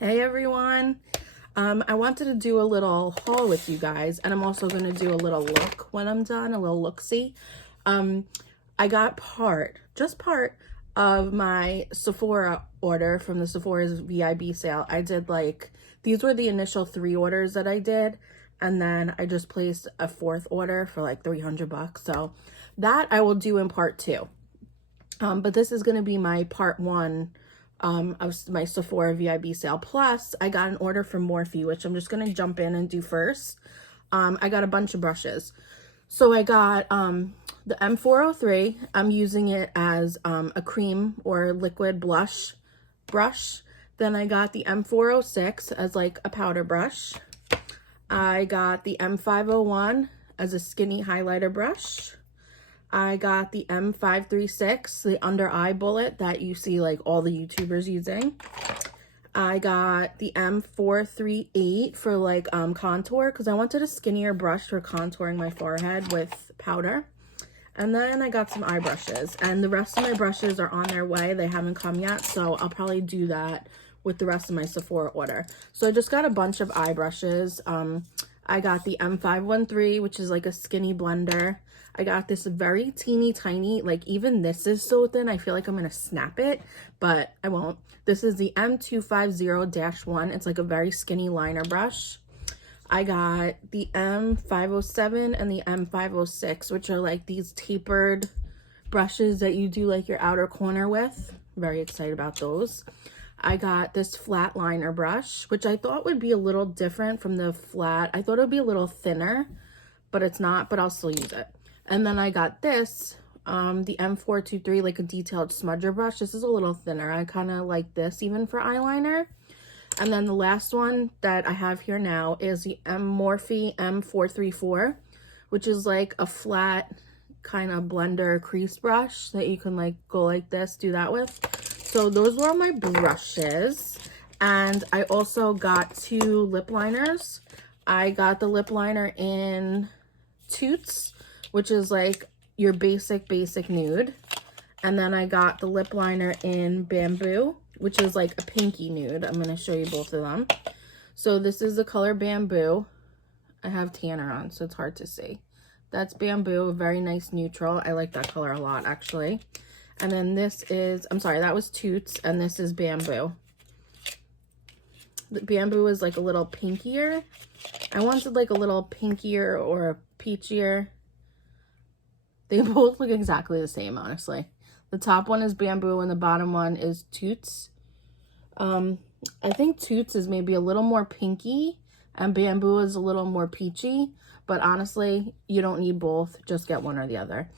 Hey everyone. I wanted to do a little haul with you guys, and I'm also going to do a little look when I'm done, a little look-see. I got just part of my Sephora order from the Sephora's VIB sale. I did these were the initial 3 orders that I did, and then I just placed a 4th order for like 300 bucks. So that I will do in part 2. But this is going to be my part 1 of my Sephora VIB sale. Plus, I got an order from Morphe, which I'm just going to jump in and do first. I got a bunch of brushes. So I got the M403. I'm using it as a cream or liquid blush brush. Then I got the M406 as like a powder brush. I got the M501 as a skinny highlighter brush. I got the M536, the under eye bullet that you see like all the YouTubers using. I got the M438 for like contour, because I wanted a skinnier brush for contouring my forehead with powder. And then I got some eye brushes, and the rest of my brushes are on their way. They haven't come yet, so I'll probably do that with the rest of my Sephora order. So I just got a bunch of eye brushes. I got the M513, which is like a skinny blender. I got this very teeny tiny, like even this is so thin, I feel like I'm going to snap it, but I won't. This is the M250-1. It's like a very skinny liner brush. I got the M507 and the M506, which are like these tapered brushes that you do like your outer corner with. Very excited about those. I got this flat liner brush, which I thought would be a little different from the flat. I thought it would be a little thinner, but it's not, but I'll still use it. And then I got this, the M423, like a detailed smudger brush. This is a little thinner. I kind of like this even for eyeliner. And then the last one that I have here now is the Morphe M434, which is like a flat kind of blender crease brush that you can like go like this, do that with. So those were all my brushes. And I also got 2 lip liners. I got the lip liner in Toots, which is like your basic nude. And then I got the lip liner in Bamboo, which is like a pinky nude. I'm going to show you both of them. So this is the color Bamboo. I have tanner on, so it's hard to see. That's Bamboo, a very nice neutral. I like that color a lot, actually. And then this is, I'm sorry, that was Toots, and this is Bamboo. The Bamboo is like a little pinkier. I wanted like a little pinkier or peachier. They both look exactly the same, honestly. The top one is Bamboo and the bottom one is Toots. I think Toots is maybe a little more pinky and Bamboo is a little more peachy. But honestly, you don't need both. Just get one or the other.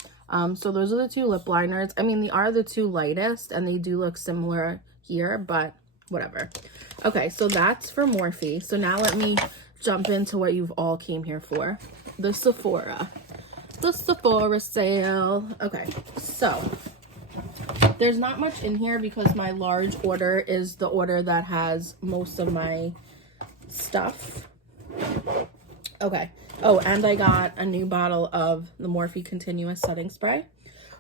So those are the 2 lip liners. I mean, they are the 2 lightest and they do look similar here, but whatever. Okay, so that's for Morphe. So now let me jump into what you've all came here for. The Sephora. The Sephora sale. Okay, so there's not much in here because my large order is the order that has most of my stuff. Okay. Oh, and I got a new bottle of the Morphe Continuous Setting Spray.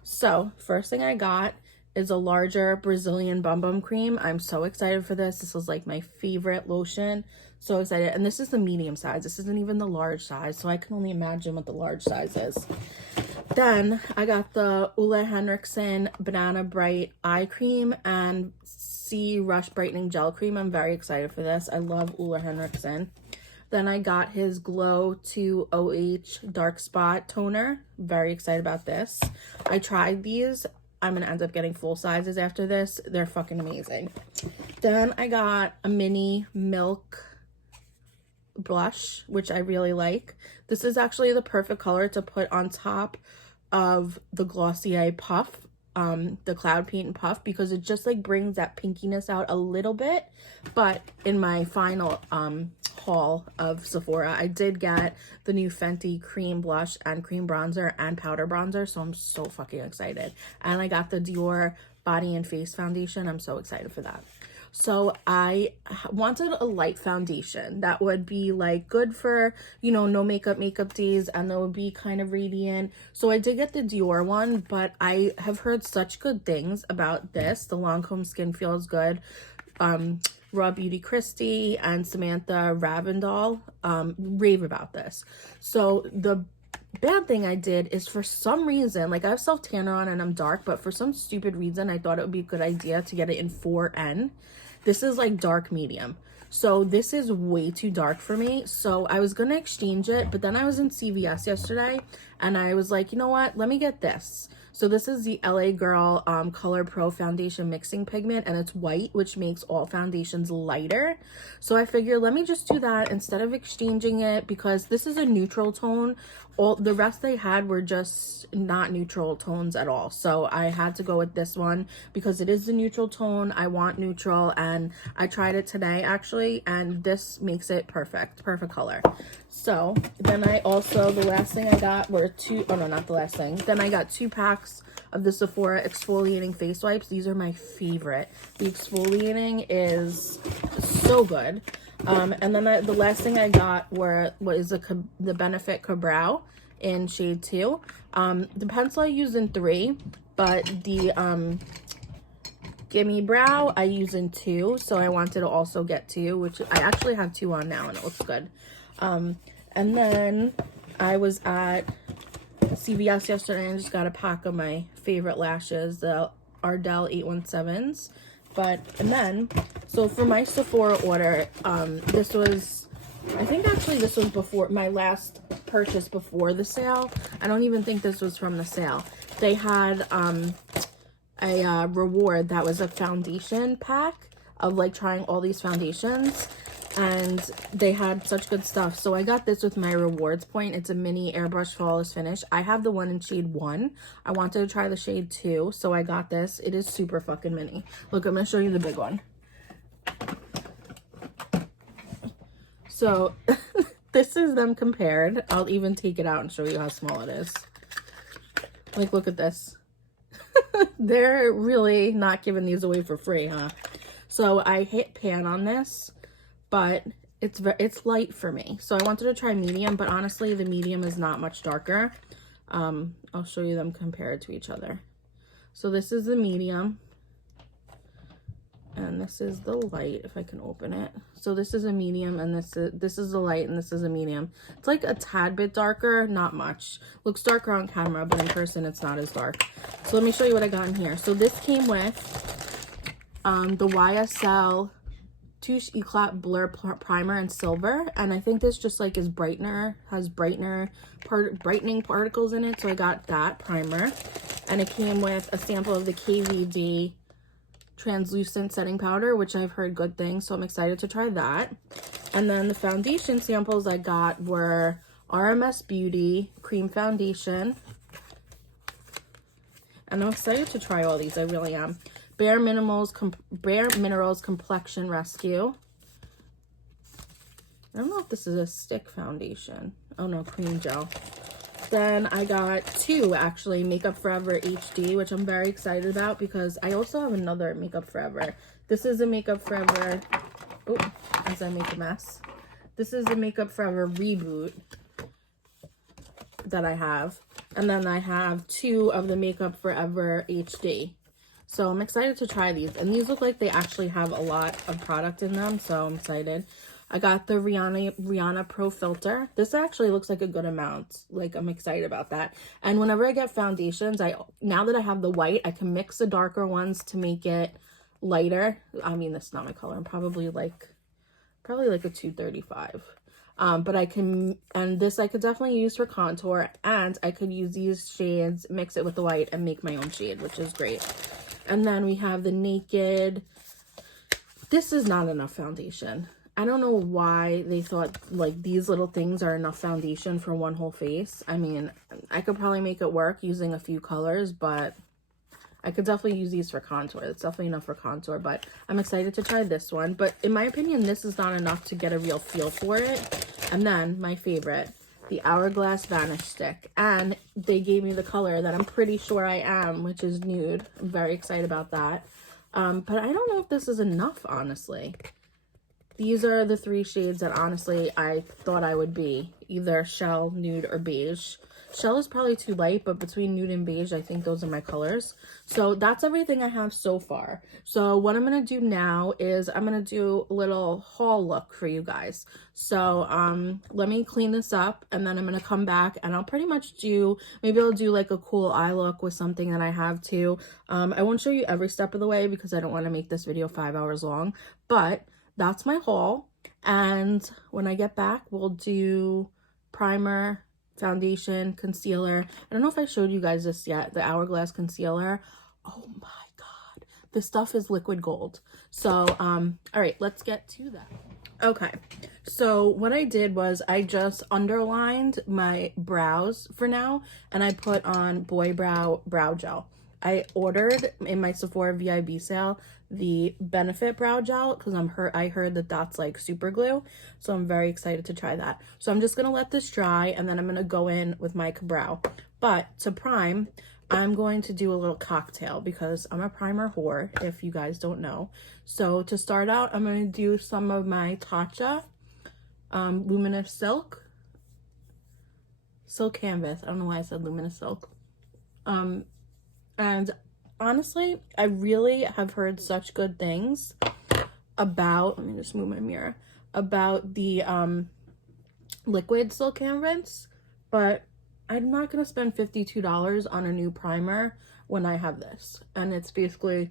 So first thing I got is a larger Brazilian Bum Bum Cream. I'm so excited for this. This is like my favorite lotion. So excited. And this is the medium size. This isn't even the large size. So I can only imagine what the large size is. Then I got the Ole Henriksen Banana Bright Eye Cream and Sea Rush Brightening Gel Cream. I'm very excited for this. I love Ole Henriksen. Then I got his Glow 2 OH Dark Spot Toner. Very excited about this. I tried these. I'm going to end up getting full sizes after this. They're fucking amazing. Then I got a mini Milk blush, which I really like. This is actually the perfect color to put on top of the Glossier Puff, the Cloud Paint Puff, because it just like brings that pinkiness out a little bit. But in my final haul of Sephora, I did get the new Fenty cream blush and cream bronzer and powder bronzer, so I'm so fucking excited. And I got the Dior body and face foundation. I'm so excited for that. So I wanted a light foundation that would be like good for, you know, no makeup days, and that would be kind of radiant. So I did get the Dior one, but I have heard such good things about this. The Lancome Skin Feels Good Raw Beauty Christie and Samantha Ravindall rave about this. So the bad thing I did is, for some reason, like, I have self tanner on and I'm dark, but for some stupid reason I thought it would be a good idea to get it in 4N. This is like dark medium, so this is way too dark for me. So I was gonna exchange it, but then I was in CVS yesterday and I was like, you know what, let me get this. So this is the LA Girl Color Pro Foundation Mixing Pigment, and it's white, which makes all foundations lighter. So I figured, let me just do that instead of exchanging it, because this is a neutral tone. All the rest they had were just not neutral tones at all. So I had to go with this one because it is the neutral tone. I want neutral, and I tried it today actually, and this makes it perfect color. So then I also, the last thing I got were then I got 2 packs of the Sephora exfoliating face wipes. These are my favorite. The exfoliating is so good. And then the last thing I got was the Benefit Cabrow in shade 2. The pencil I use in 3, but the Gimme Brow I use in 2, so I wanted to also get 2, which I actually have 2 on now and it looks good. And then I was at CVS yesterday and just got a pack of my favorite lashes, the Ardell 817s. And then, so for my Sephora order, this was, I think actually this was before my last purchase before the sale. I don't even think this was from the sale. They had a reward that was a foundation pack of like trying all these foundations, and they had such good stuff. So I got this with my rewards point. It's a mini airbrush flawless finish. I have the one in shade 1. I wanted to try the shade 2, so I got this. It is super fucking mini. Look, I'm gonna show you the big one. So this is them compared. I'll even take it out and show you how small it is. Like, look at this. They're really not giving these away for free, huh? So I hit pan on this, but it's light for me. So I wanted to try medium, but honestly, the medium is not much darker. I'll show you them compared to each other. So this is the medium, and this is the light, if I can open it. So this is a medium, and this is the light, and this is a medium. It's like a tad bit darker, not much. Looks darker on camera, but in person it's not as dark. So let me show you what I got in here. So this came with the YSL Touche Eclat Blur Primer in silver, and I think this just like is has brightening particles in it, so I got that primer. And it came with a sample of the KVD translucent setting powder, which I've heard good things, so I'm excited to try that. And then the foundation samples I got were RMS Beauty Cream Foundation, and I'm excited to try all these. I really am. Bare Minerals Complexion Rescue. I don't know if this is a stick foundation. Oh no, cream gel. Then I got 2 actually, Makeup Forever HD, which I'm very excited about because I also have another Makeup Forever. This is a Makeup Forever, oh, as I make a mess. This is the Makeup Forever Reboot that I have. And then I have 2 of the Makeup Forever HD. So I'm excited to try these. And these look like they actually have a lot of product in them, so I'm excited. I got the Rihanna Pro Filter. This actually looks like a good amount. Like, I'm excited about that. And whenever I get foundations, now that I have the white, I can mix the darker ones to make it lighter. I mean, that's not my color. I'm probably like a 235. But I can, and this I could definitely use for contour, and I could use these shades, mix it with the white, and make my own shade, which is great. And then we have the Naked. This is not enough foundation. I don't know why they thought like these little things are enough foundation for one whole face. I mean, I could probably make it work using a few colors, but I could definitely use these for contour. It's definitely enough for contour, but I'm excited to try this one. But in my opinion, this is not enough to get a real feel for it. And then my favorite, the Hourglass Vanish Stick. And they gave me the color that I'm pretty sure I am, which is nude. I'm very excited about that. But I don't know if this is enough, honestly. these are the 3 shades that honestly I thought I would be, either shell, nude, or beige. Shell is probably too light, but between nude and beige, I think those are my colors. So that's everything I have so far. So what I'm going to do now is I'm going to do a little haul look for you guys. So let me clean this up, and then I'm going to come back and I'll pretty much do, maybe I'll do like a cool eye look with something that I have too. I won't show you every step of the way because I don't want to make this video 5 hours long, but that's my haul. And when I get back, we'll do primer, foundation, concealer. I don't know if I showed you guys this yet, the Hourglass concealer. Oh my god, this stuff is liquid gold. So all right, let's get to that. Okay, so what I did was I just underlined my brows for now, and I put on Boy Brow brow gel. I ordered in my Sephora VIB sale the Benefit brow gel because I heard that that's like super glue, so I'm very excited to try that. So I'm just gonna let this dry, and then I'm gonna go in with my brow. But to prime, I'm going to do a little cocktail because I'm a primer whore, if you guys don't know. So to start out, I'm going to do some of my Tatcha Luminous Silk Canvas. I don't know why I said Luminous Silk. And honestly, I really have heard such good things about, let me just move my mirror, about the liquid silk canvas, but I'm not going to spend $52 on a new primer when I have this. And it's basically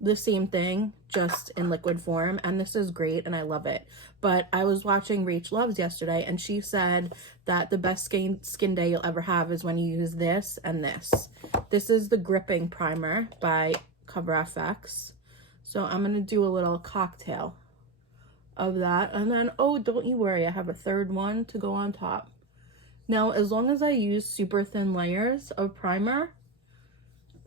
the same thing, just in liquid form. And this is great and I love it. But I was watching Rach Loves yesterday, and she said that the best skin day you'll ever have is when you use this and this. This is the Gripping Primer by Cover FX. So I'm going to do a little cocktail of that. And then, oh, don't you worry, I have a third one to go on top. Now, as long as I use super thin layers of primer,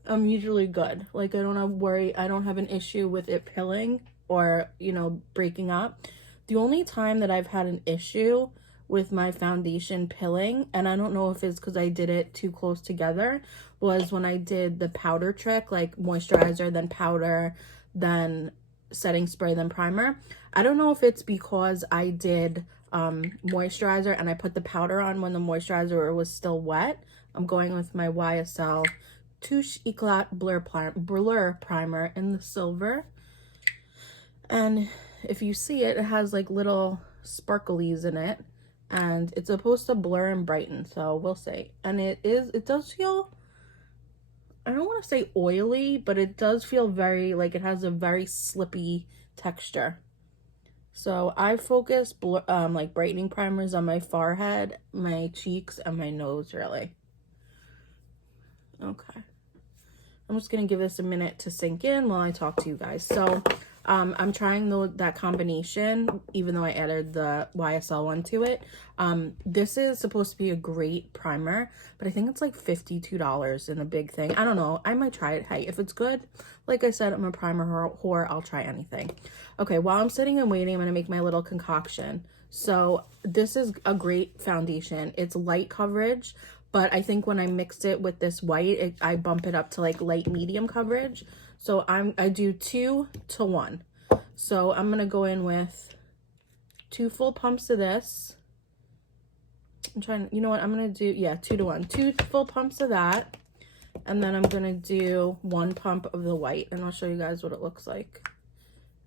I'm usually good. Like, I don't have worry, I don't have an issue with it pilling or, you know, breaking up. The only time that I've had an issue with my foundation pilling, and I don't know if it's because I did it too close together, was when I did the powder trick, like moisturizer, then powder, then setting spray, then primer. I don't know if it's because I did moisturizer and I put the powder on when the moisturizer was still wet. I'm going with my YSL Touche Eclat Blur Primer in the silver. And if you see it, it has like little sparklies in it. And it's supposed to blur and brighten, so we'll see. And it does feel, I don't want to say oily, but it does feel very, like it has a very slippy texture. So I focus like brightening primers on my forehead, my cheeks, and my nose, really. Okay. I'm just going to give this a minute to sink in while I talk to you guys. So I'm trying that combination, even though I added the YSL one to it. This is supposed to be a great primer, but I think it's like $52 in a big thing. I don't know. I might try it. Hey, if it's good, like I said, I'm a primer whore. I'll try anything. Okay, while I'm sitting and waiting, I'm going to make my little concoction. So this is a great foundation. It's light coverage, but I think when I mixed it with this white, I bump it up to like light medium coverage. So I do 2 to 1. So I'm going to go in with 2 full pumps of this. I'm trying, you know what, I'm going to do, yeah, 2 to 1. 2 full pumps of that. And then I'm going to do 1 pump of the white. And I'll show you guys what it looks like.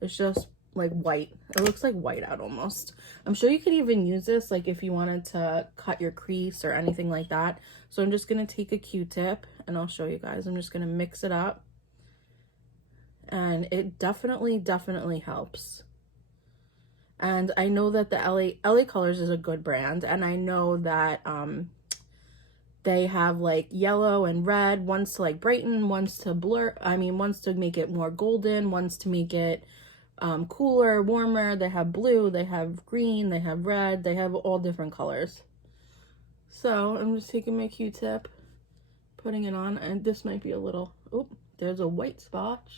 It's just like white. It looks like white out almost. I'm sure you could even use this like if you wanted to cut your crease or anything like that. So I'm just going to take a Q-tip and I'll show you guys. I'm just going to mix it up. And it definitely helps. And I know that the LA Colors is a good brand, and I know that they have like yellow and red, one's to like brighten, one's to blur, one's to make it more golden, one's to make it cooler, warmer. They have blue, they have green, they have red, they have all different colors. So I'm just taking my Q-tip, putting it on, and this might be a little, oh, there's a white spot.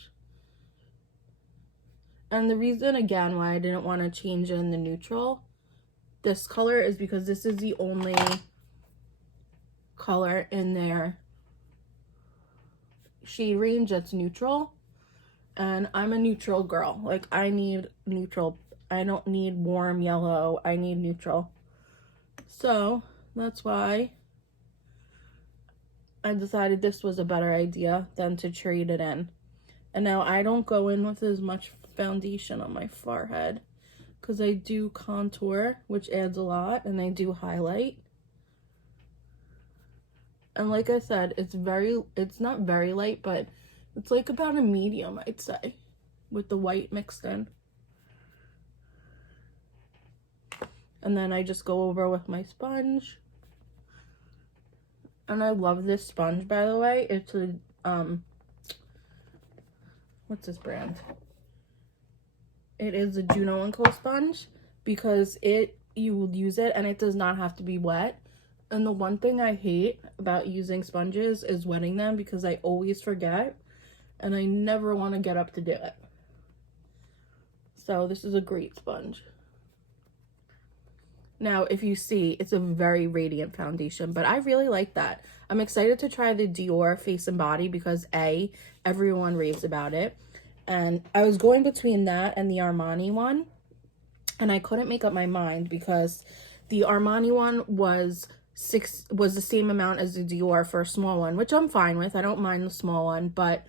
And the reason, again, why I didn't want to change in the neutral, this color, is because this is the only color in their shade range that's neutral. And I'm a neutral girl. Like, I need neutral I don't need warm yellow. I need neutral. So that's why I decided this was a better idea than to trade it in. And now I don't go in with as much foundation on my forehead because I do contour, which adds a lot, and I do highlight. And like I said, it's not very light, but it's like about a medium, I'd say, with the white mixed in. And then I just go over with my sponge. And I love this sponge, by the way. It's a, what's this brand? It is a Juno & Co sponge because you will use it and it does not have to be wet. And the one thing I hate about using sponges is wetting them because I always forget and I never want to get up to do it. So this is a great sponge. Now, if you see, it's a very radiant foundation, but I really like that. I'm excited to try the Dior Face and Body because A, everyone raves about it. And I was going between that and the Armani one, and I couldn't make up my mind because the Armani one was the same amount as the Dior for a small one, which I'm fine with. I don't mind the small one, but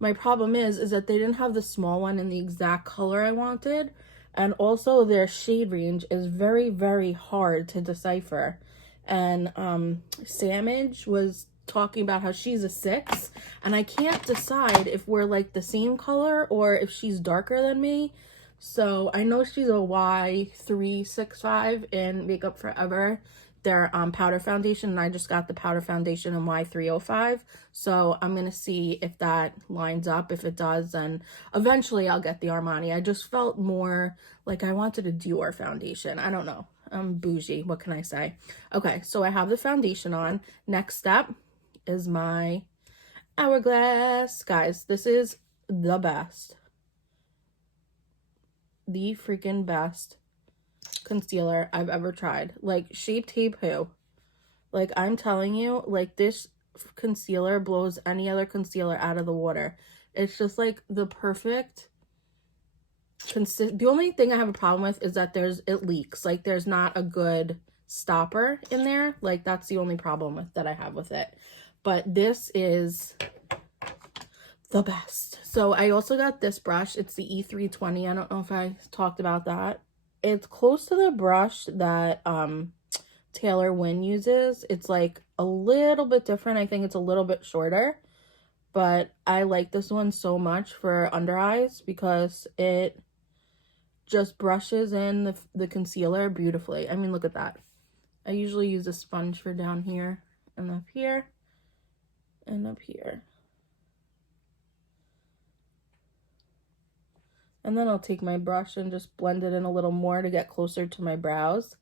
my problem is that they didn't have the small one in the exact color I wanted. And also their shade range is very, very hard to decipher. And Samage was talking about how she's a 6, and I can't decide if we're like the same color or if she's darker than me. So I know she's a Y365 in Makeup Forever, their powder foundation, and I just got the powder foundation in Y305. So I'm gonna see if that lines up. If it does, then eventually I'll get the Armani. I just felt more like I wanted a Dior foundation. I don't know. I'm bougie. What can I say? Okay, so I have the foundation on. Next step is my Hourglass. Guys, this is the best. The freaking best concealer I've ever tried. Like, Shape Tape who? Like, I'm telling you, like, this concealer blows any other concealer out of the water. It's just like the perfect the only thing I have a problem with is that it leaks. Like, there's not a good stopper in there. Like, that's the only problem that I have with it. But this is the best. So I also got this brush. It's the E320. I don't know if I talked about that. It's close to the brush that Taylor Wynn uses. It's like a little bit different. I think it's a little bit shorter. But I like this one so much for under eyes because it just brushes in the concealer beautifully. I mean, look at that. I usually use a sponge for down here and up here and up here. And then I'll take my brush and just blend it in a little more to get closer to my brows.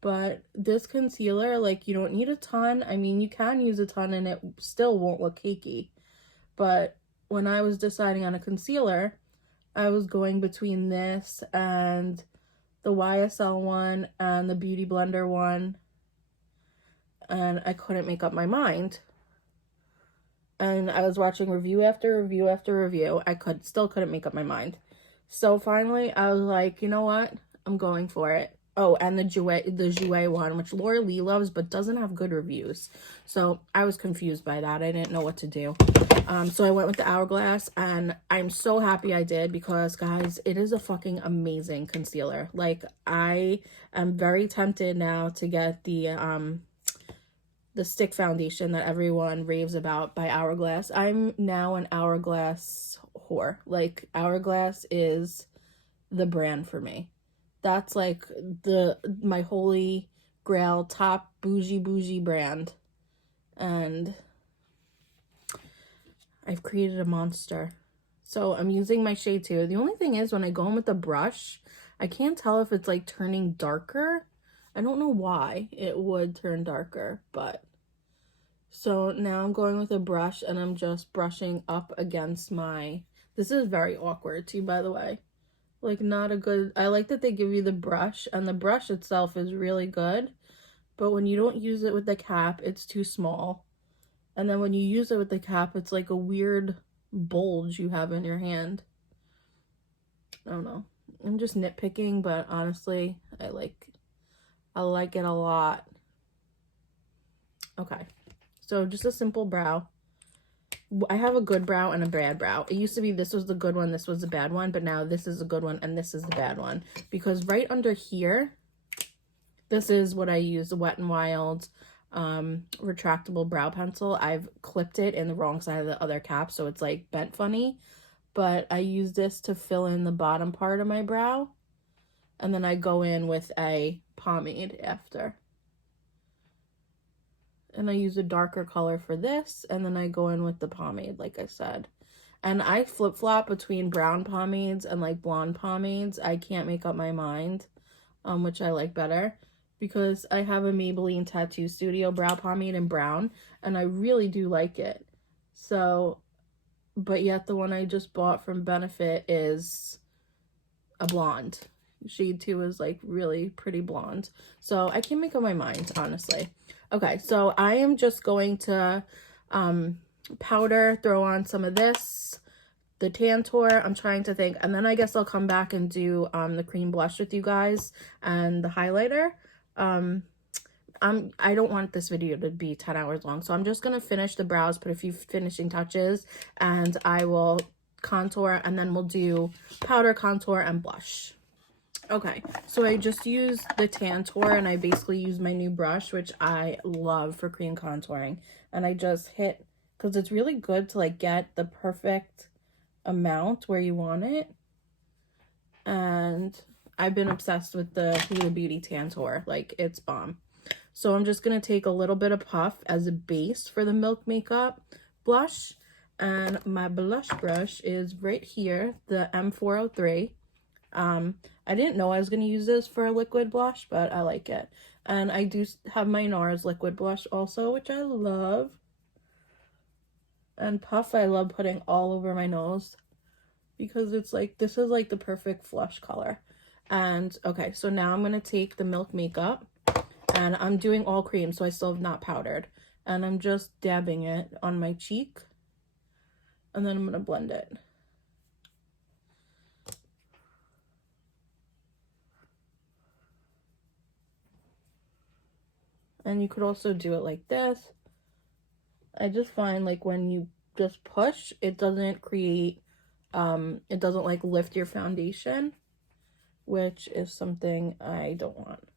But this concealer, like, you don't need a ton. I mean, you can use a ton and it still won't look cakey. But when I was deciding on a concealer, I was going between this and the YSL one and the Beauty Blender one. And I couldn't make up my mind. And I was watching review after review after review. I still couldn't make up my mind. So finally, I was like, you know what? I'm going for it. Oh, and the Jouer one, which Laura Lee loves, but doesn't have good reviews. So I was confused by that. I didn't know what to do. So I went with the Hourglass, and I'm so happy I did because, guys, it is a fucking amazing concealer. Like, I am very tempted now to get the stick foundation that everyone raves about by Hourglass. I'm now an Hourglass whore. Like, Hourglass is the brand for me. That's like my holy grail top bougie brand. And I've created a monster. So I'm using my shade 2. The only thing is when I go in with the brush, I can't tell if it's like turning darker. I don't know why it would turn darker, but so now I'm going with a brush and I'm just brushing up against my, this is very awkward too, by the way. Like, not a good, I like that they give you the brush, and the brush itself is really good, but when you don't use it with the cap, it's too small. And then when you use it with the cap, it's like a weird bulge you have in your hand. I don't know. I'm just nitpicking, but honestly, I like it a lot. Okay, so just a simple brow. I have a good brow and a bad brow. It used to be this was the good one, this was the bad one, but now this is the good one and this is the bad one. Because right under here, this is what I use, the Wet n Wild retractable brow pencil. I've clipped it in the wrong side of the other cap, so it's like bent funny. But I use this to fill in the bottom part of my brow. And then I go in with a pomade after. And I use a darker color for this, and then I go in with the pomade, like I said. And I flip-flop between brown pomades and like blonde pomades. I can't make up my mind, which I like better, because I have a Maybelline Tattoo Studio brow pomade in brown, and I really do like it. So, but yet the one I just bought from Benefit is a blonde. Shade 2 is like really pretty blonde. So I can't make up my mind, honestly. Okay, so I am just going to powder, throw on some of this, the Tantour, I'm trying to think, and then I guess I'll come back and do the cream blush with you guys and the highlighter. I don't want this video to be 10 hours long, so I'm just gonna finish the brows, put a few finishing touches, and I will contour, and then we'll do powder, contour, and blush. Okay, so I just used the Tantour, and I basically used my new brush, which I love for cream contouring. And I just hit, because it's really good to like get the perfect amount where you want it. And I've been obsessed with the Huda Beauty Tantour, like it's bomb. So I'm just going to take a little bit of puff as a base for the Milk Makeup blush. And my blush brush is right here, the M403. I didn't know I was going to use this for a liquid blush, but I like it. And I do have my NARS liquid blush also, which I love. And puff I love putting all over my nose, because it's like, this is like the perfect flush color. And okay, so now I'm going to take the Milk Makeup, and I'm doing all cream, so I still have not powdered. And I'm just dabbing it on my cheek, and then I'm going to blend it. And you could also do it like this. I just find like when you just push, it doesn't create, it doesn't like lift your foundation, which is something I don't want.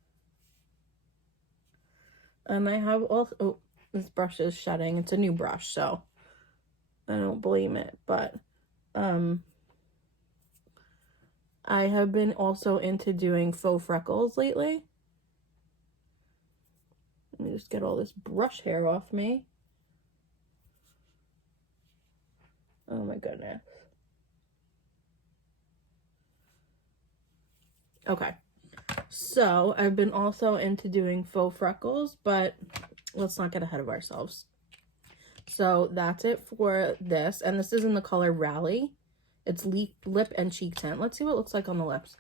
And I have also, oh, this brush is shedding. It's a new brush, so I don't blame it. But I have been also into doing faux freckles lately. Let me just get all this brush hair off me. Oh my goodness. Okay. So I've been also into doing faux freckles, but let's not get ahead of ourselves. So that's it for this. And this is in the color Rally. It's lip and cheek tint. Let's see what it looks like on the lips.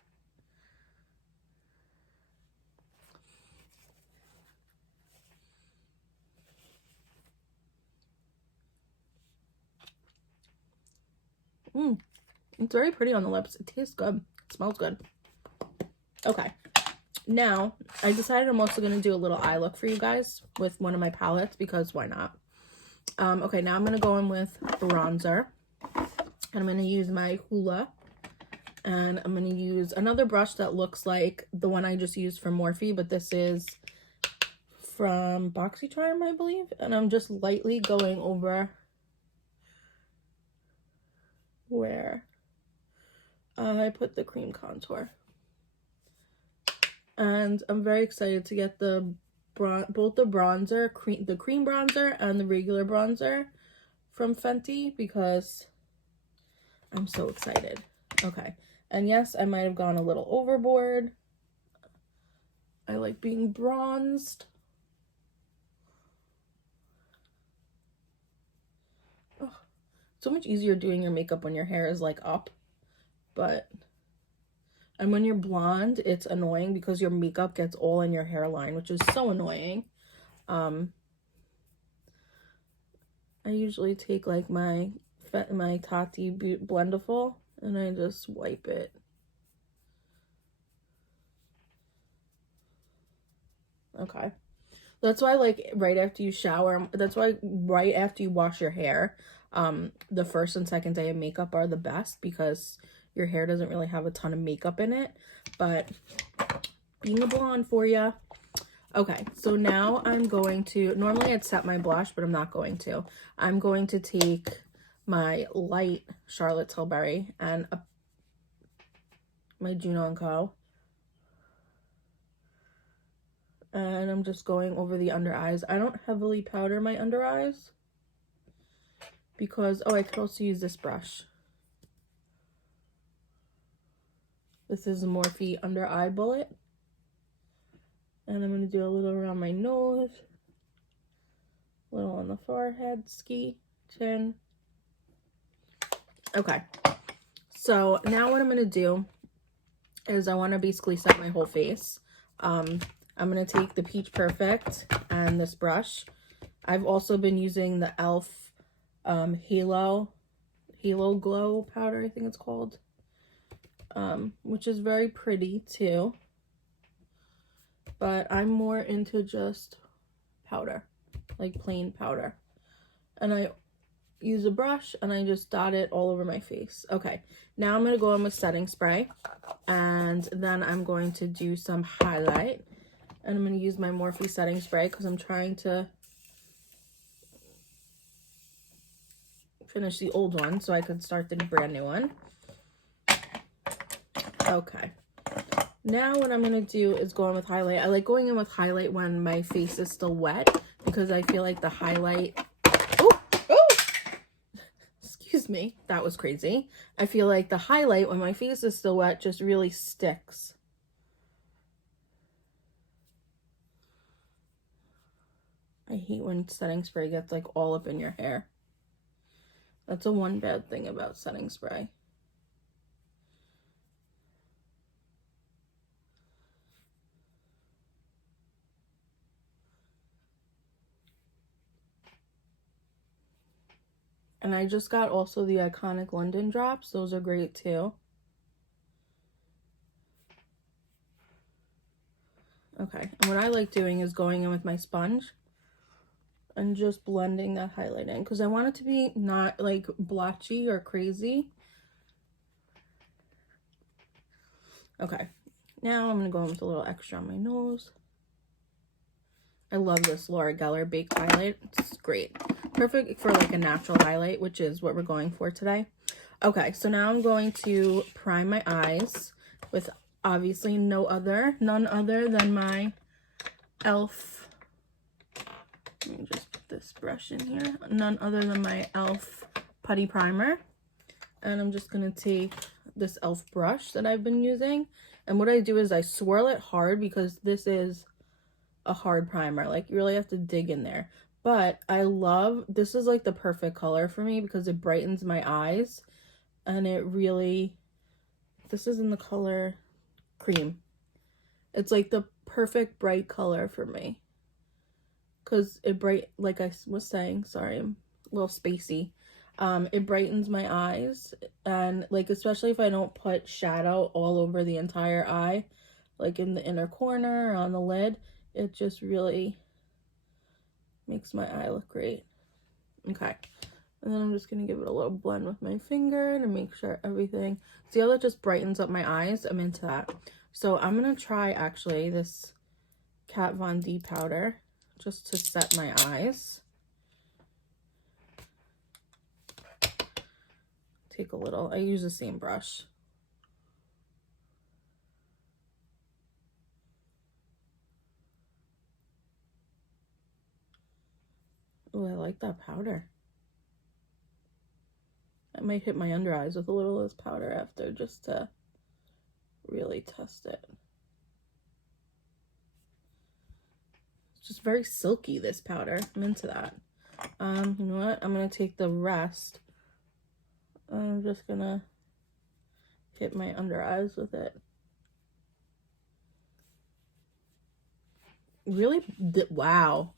It's very pretty on the lips. It tastes good. It smells good. Okay. Now, I decided I'm also going to do a little eye look for you guys with one of my palettes, because why not? Okay, now I'm going to go in with bronzer. And I'm going to use my Hoola. And I'm going to use another brush that looks like the one I just used from Morphe, but this is from BoxyCharm, I believe. And I'm just lightly going over where I put the cream contour. And I'm very excited to get the both the bronzer, the cream bronzer and the regular bronzer from Fenty, because I'm so excited. Okay, and yes, I might have gone a little overboard. I like being bronzed. Oh, so much easier doing your makeup when your hair is like up, but and when you're blonde, it's annoying because your makeup gets all in your hairline, which is so annoying. I usually take like my Tati Blendiful and I just wipe it. Okay. That's why, like, right after you shower, that's why right after you wash your hair, the first and second day of makeup are the best because your hair doesn't really have a ton of makeup in it. But being a blonde for you. Okay, so now I'm going to, normally I'd set my blush, but I'm not going to. I'm going to take my light Charlotte Tilbury and my Juno & Co. And I'm just going over the under eyes. I don't heavily powder my under eyes because, oh, I could also use this brush. This is a Morphe under eye bullet. And I'm going to do a little around my nose, a little on the forehead, ski, chin. Okay, so now what I'm going to do is I want to basically set my whole face. I'm going to take the Peach Perfect and this brush. I've also been using the e.l.f. Halo Glow powder, I think it's called, which is very pretty too. But I'm more into just powder, like plain powder. And I use a brush and I just dot it all over my face. Okay, now I'm going to go in with setting spray. And then I'm going to do some highlight. And I'm going to use my Morphe setting spray because I'm trying to finish the old one so I could start the brand new one. Okay. Now what I'm going to do is go in with highlight. I like going in with highlight when my face is still wet because I feel like the highlight... Oh! Excuse me. That was crazy. I feel like the highlight when my face is still wet just really sticks. I hate when setting spray gets like all up in your hair. That's the one bad thing about setting spray. And I just got also the Iconic London drops. Those are great too. Okay, and what I like doing is going in with my sponge and just blending that highlight in because I want it to be not like blotchy or crazy. Okay, now I'm going to go in with a little extra on my nose. I love this Laura Geller Baked Highlight. It's great. Perfect for like a natural highlight, which is what we're going for today. Okay, so now I'm going to prime my eyes with obviously none other than my e.l.f. Let me just put this brush in here. None other than my e.l.f. Putty Primer. And I'm just going to take this e.l.f. brush that I've been using. And what I do is I swirl it hard because this is a hard primer. Like, you really have to dig in there. But I love, this is like the perfect color for me because it brightens my eyes. And it really, this is in the color Cream. It's like the perfect bright color for me. Because it like I was saying, sorry, I'm a little spacey. It brightens my eyes. And like, especially if I don't put shadow all over the entire eye, like in the inner corner or on the lid, it just really makes my eye look great. Okay. And then I'm just going to give it a little blend with my finger to make sure everything... See how that just brightens up my eyes? I'm into that. So I'm going to try, actually, this Kat Von D powder just to set my eyes. Take a little... I use the same brush. Oh, I like that powder. I might hit my under eyes with a little of this powder after just to really test it. It's just very silky, this powder. I'm into that. You know what? I'm going to take the rest. I'm just going to hit my under eyes with it. Really? Wow.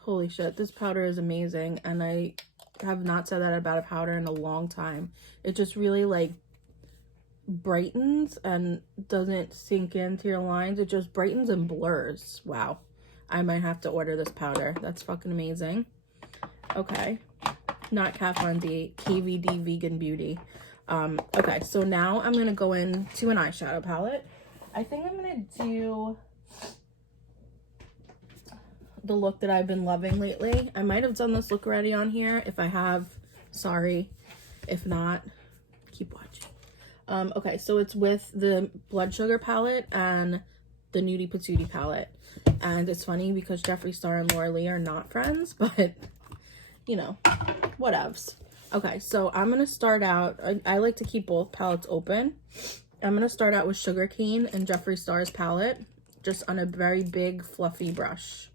Holy shit. This powder is amazing. And I have not said that about a powder in a long time. It just really, like, brightens and doesn't sink into your lines. It just brightens and blurs. Wow. I might have to order this powder. That's fucking amazing. Okay. Not Kat Von D, KVD Vegan Beauty. Okay, so now I'm going to go into an eyeshadow palette. I think I'm going to do the look that I've been loving lately. I might have done this look already on here. If I have, sorry. If not, keep watching. Okay, so it's with the Blood Sugar palette and the Nudie Patootie palette. And it's funny because Jeffree Star and Laura Lee are not friends, but, you know, whatevs. Okay, so I'm going to start out, I like to keep both palettes open. I'm going to start out with Sugar Cane and Jeffree Star's palette, just on a very big, fluffy brush.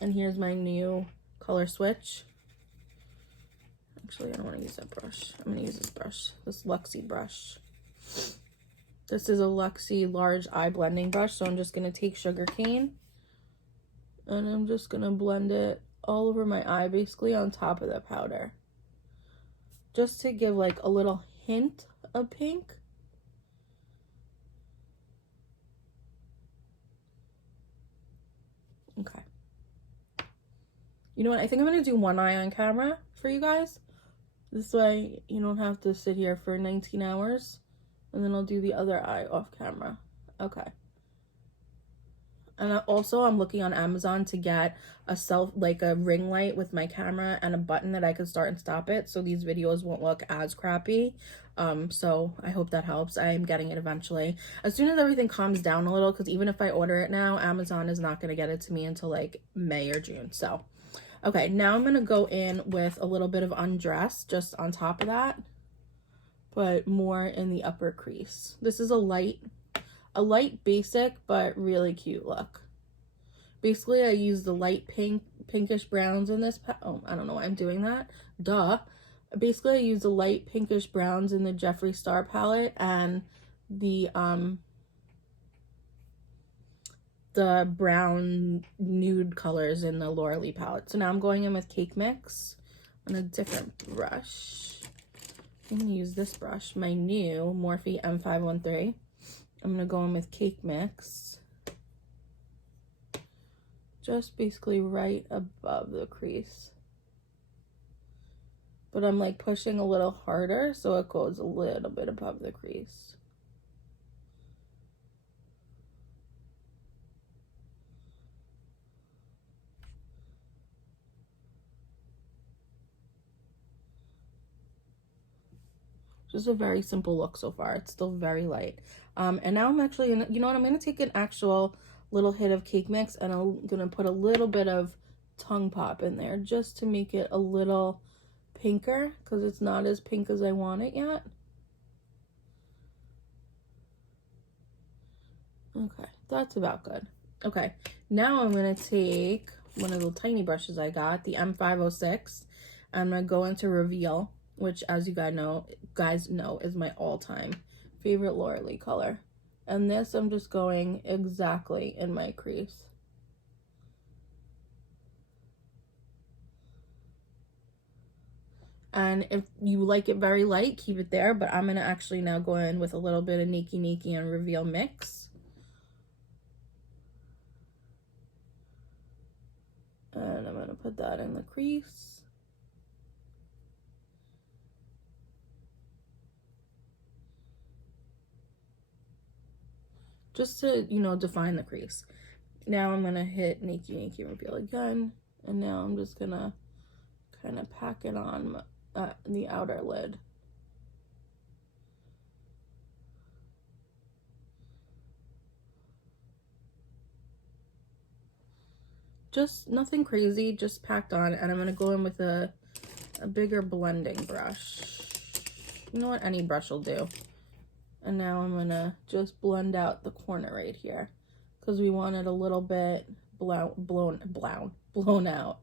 And here's my new color switch. Actually, I don't want to use that brush. I'm going to use this brush, this Luxie brush. This is a Luxie large eye blending brush, so I'm just going to take Sugar Cane and I'm just going to blend it all over my eye, basically on top of the powder. Just to give like a little hint of pink. Okay. You know what? I think I'm going to do one eye on camera for you guys. This way you don't have to sit here for 19 hours. And then I'll do the other eye off camera. Okay. And also I'm looking on Amazon to get a ring light with my camera and a button that I can start and stop it, so these videos won't look as crappy. So I hope that helps. I am getting it eventually. As soon as everything calms down a little, because even if I order it now, Amazon is not going to get it to me until like May or June. So, okay, now I'm going to go in with a little bit of Undress just on top of that, but more in the upper crease. This is a light basic but really cute look. Basically I use the light pinkish browns in this I don't know why I'm doing that, duh. Basically I use the light pinkish browns in the Jeffree Star palette and the brown nude colors in the Laura Lee palette. So now I'm going in with Cake Mix on a different brush. I'm gonna use this brush, my new Morphe M513. I'm going to go in with Cake Mix, just basically right above the crease. But I'm like pushing a little harder so it goes a little bit above the crease. Just a very simple look so far. It's still very light. And now I'm actually, you know what, I'm going to take an actual little hit of Cake Mix and I'm going to put a little bit of Tongue Pop in there just to make it a little pinker, because it's not as pink as I want it yet. Okay, that's about good. Okay, now I'm going to take one of the tiny brushes I got, the M506. I'm going to go into Reveal, which, as you guys know is my all-time favorite Laura Lee color. And this, I'm just going exactly in my crease. And if you like it very light, keep it there. But I'm going to actually now go in with a little bit of Nikki Nikki and Reveal mix. And I'm going to put that in the crease. Just to, you know, define the crease. Now I'm going to hit Nikki Nikki Reveal again. And now I'm just going to kind of pack it on the outer lid. Just nothing crazy, just packed on. And I'm going to go in with a bigger blending brush. You know what? Any brush will do. And now I'm going to just blend out the corner right here, because we want it a little bit blown out.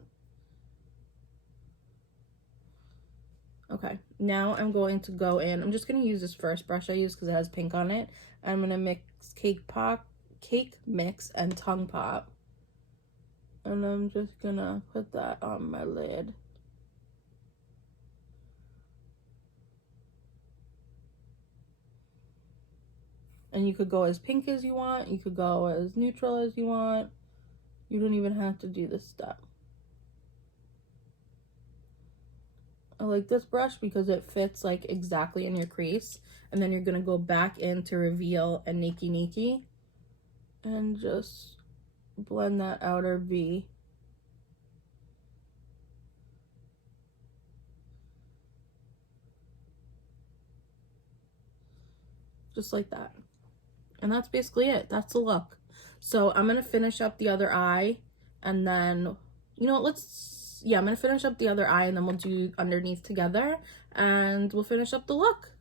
Okay, now I'm going to go in. I'm just going to use this first brush I use because it has pink on it. I'm going to mix Cake Mix and Tongue Pop. And I'm just going to put that on my lid. And you could go as pink as you want. You could go as neutral as you want. You don't even have to do this step. I like this brush because it fits like exactly in your crease. And then you're going to go back in to reveal and Nikki and just blend that outer V. Just like that. And that's basically it. That's the look. So I'm going to finish up the other eye, and then, you know, I'm going to finish up the other eye, and then we'll do underneath together, and we'll finish up the look.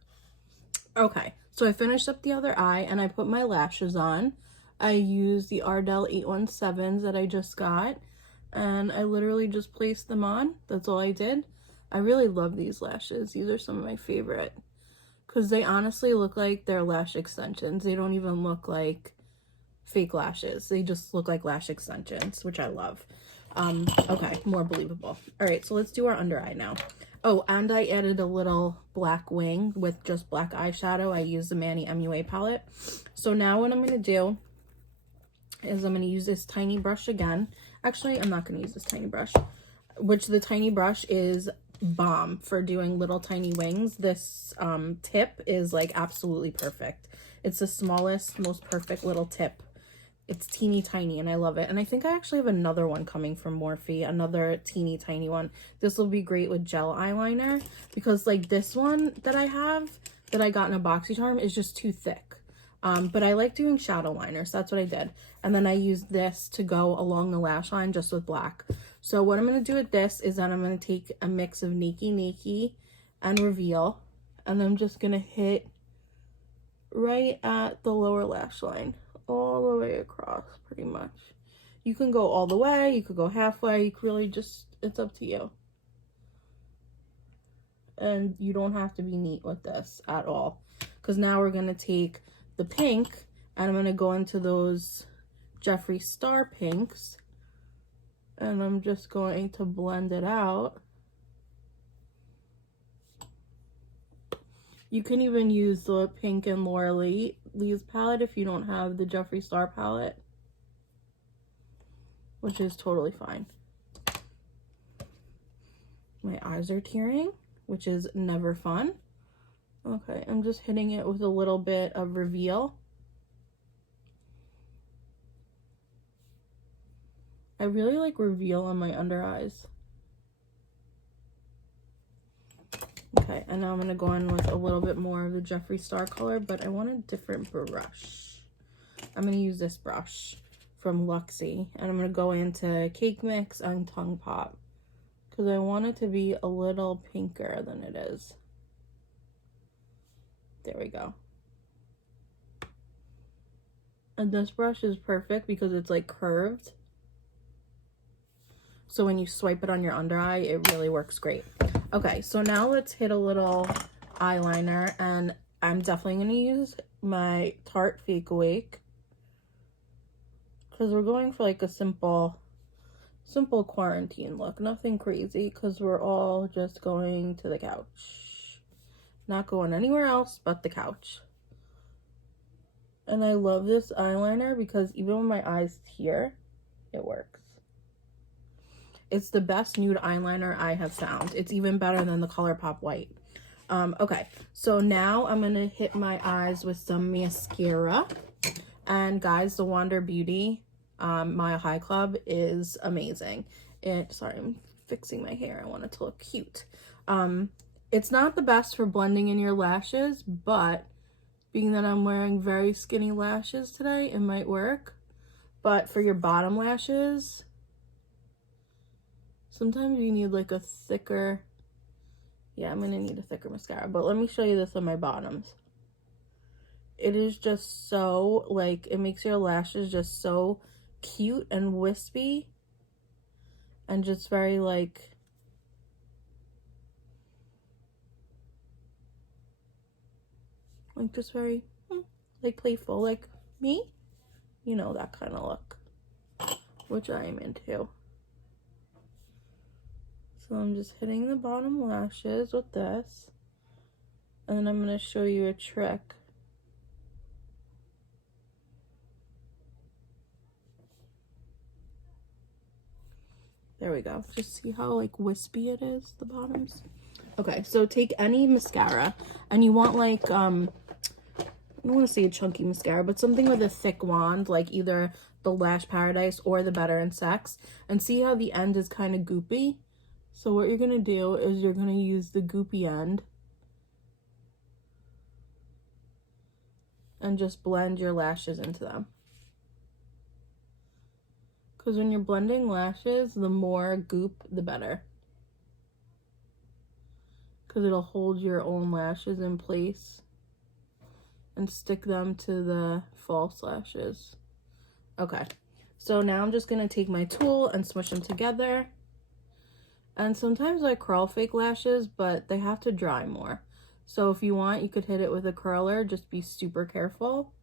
Okay, so I finished up the other eye, and I put my lashes on. I used the Ardell 817s that I just got, and I literally just placed them on. That's all I did. I really love these lashes. These are some of my favorite, because they honestly look like they're lash extensions. They don't even look like fake lashes. They just look like lash extensions, which I love. Okay, more believable. All right, so let's do our under eye now. Oh, and I added a little black wing with just black eyeshadow. I used the Manny MUA palette. So now what I'm going to do is I'm going to use this tiny brush again. Actually, I'm not going to use this tiny brush, which the tiny brush is bomb for doing little tiny wings. This tip is like absolutely perfect. It's the smallest, most perfect little tip. It's teeny tiny and I love it. And I think I actually have another one coming from Morphe, another teeny tiny one. This will be great with gel eyeliner because like this one that I have that I got in a BoxyCharm is just too thick. But I like doing shadow liners. So that's what I did. And then I used this to go along the lash line just with black. So what I'm going to do with this is that I'm going to take a mix of Nikki and Reveal. And I'm just going to hit right at the lower lash line. All the way across, pretty much. You can go all the way. You could go halfway. You could really just, it's up to you. And you don't have to be neat with this at all. Because now we're going to take the pink and I'm going to go into those Jeffree Star pinks. And I'm just going to blend it out. You can even use the pink and Laura Lee's palette if you don't have the Jeffree Star palette, which is totally fine. My eyes are tearing, which is never fun. Okay, I'm just hitting it with a little bit of Reveal. I really like Reveal on my under eyes. Okay, and now I'm going to go in with a little bit more of the Jeffree Star color, but I want a different brush. I'm going to use this brush from Luxie, and I'm going to go into Cake Mix and Tongue Pop because I want it to be a little pinker than it is. There we go. And this brush is perfect because it's like curved. So when you swipe it on your under eye, it really works great. Okay, so now let's hit a little eyeliner, and I'm definitely going to use my Tarte Fake Awake because we're going for like a simple quarantine look. Nothing crazy because we're all just going to the couch. Not going anywhere else but the couch. And I love this eyeliner because even when my eyes tear, it works. It's the best nude eyeliner I have found. It's even better than the ColourPop White. Okay, so now I'm going to hit my eyes with some mascara. And guys, the Wander Beauty Mile High Club is amazing. Sorry, I'm fixing my hair. I want it to look cute. It's not the best for blending in your lashes, but being that I'm wearing very skinny lashes today, it might work. But for your bottom lashes, sometimes you need like a thicker, yeah, I'm gonna need a thicker mascara, but let me show you this on my bottoms. It is just so, like, it makes your lashes just so cute and wispy and just very like just very like playful, like me, you know, that kind of look, which I am into. So I'm just hitting the bottom lashes with this, and then I'm going to show you a trick There we go. Just see how like wispy it is, the bottoms. Okay, so take any mascara, and you want like, I don't want to say a chunky mascara, but something with a thick wand, like either the Lash Paradise or the Better in Sex, and see how the end is kind of goopy. So what you're going to do is you're going to use the goopy end and just blend your lashes into them. Because when you're blending lashes, the more goop, the better. Because it'll hold your own lashes in place and stick them to the false lashes. Okay, so now I'm just going to take my tool and smush them together. And sometimes I curl fake lashes, but they have to dry more. So if you want, you could hit it with a curler. Just be super careful.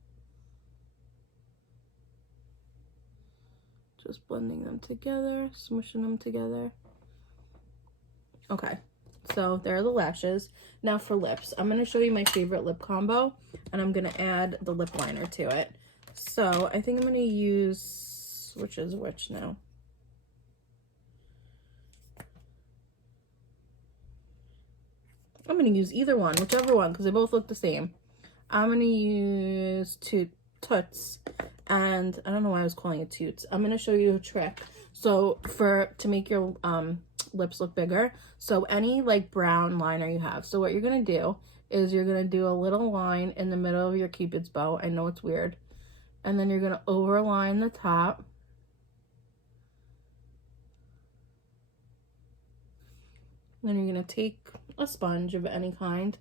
Just blending them together, smushing them together. Okay, so there are the lashes. Now for lips, I'm going to show you my favorite lip combo, and I'm going to add the lip liner to it. So I think I'm going to use, which is which now? I'm going to use either one, whichever one, because they both look the same. I'm going to use Toots, and I don't know why I was calling it Toots. I'm going to show you a trick. So to make your lips look bigger, so any like brown liner you have. So what you're going to do is you're going to do a little line in the middle of your Cupid's bow. I know it's weird. And then you're going to overline the top. Then you're going to take a sponge of any kind,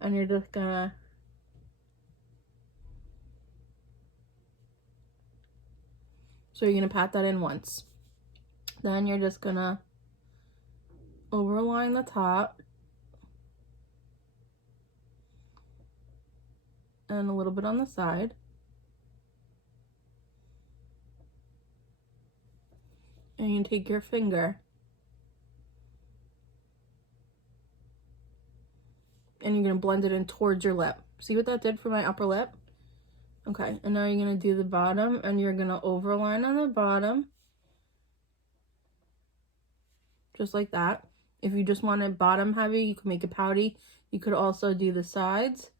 and you're just going to you're going to pat that in once. Then you're just going to overline the top and a little bit on the side. And you take your finger and you're going to blend it in towards your lip. See what that did for my upper lip? Okay, and now you're going to do the bottom, and you're going to overline on the bottom. Just like that. If you just want it bottom heavy, you can make it pouty. You could also do the sides.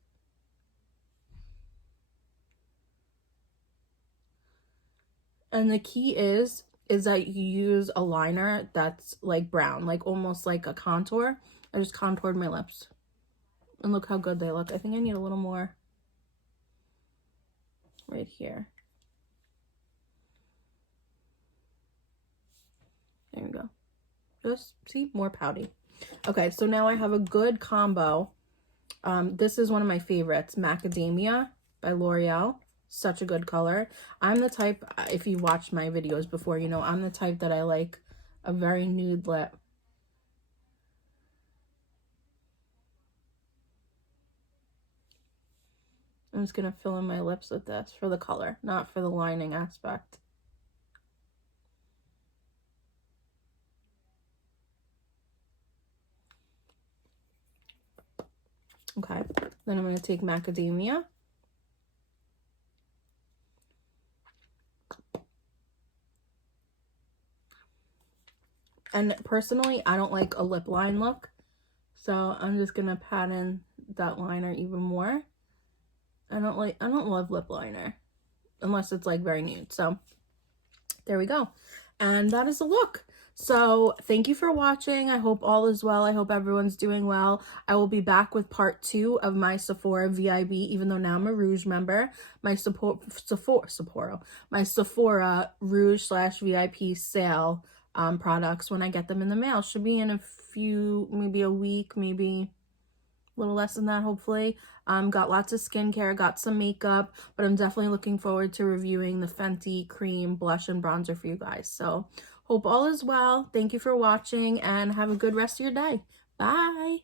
And the key is that you use a liner that's like brown, like almost like a contour. I just contoured my lips. And look how good they look. I think I need a little more right here. There you go. Just see, more pouty. Okay, so now I have a good combo. This is one of my favorites, Macadamia by L'Oreal. Such a good color. I'm the type, if you watched my videos before, you know, I'm the type that I like a very nude lip. I'm just going to fill in my lips with this for the color, not for the lining aspect. Okay, then I'm going to take Macadamia. And personally, I don't like a lip line look, so I'm just going to pat in that liner even more. I don't love lip liner unless it's like very nude. So there we go. And that is the look. So thank you for watching. I hope all is well. I hope everyone's doing well. I will be back with part 2 of my Sephora VIB, even though now I'm a Rouge member. My Sephora Rouge / VIP sale products when I get them in the mail. Should be in a few, maybe a week, maybe a little less than that, hopefully. Got lots of skincare, got some makeup, but I'm definitely looking forward to reviewing the Fenty cream, blush, and bronzer for you guys. So hope all is well. Thank you for watching, and have a good rest of your day. Bye.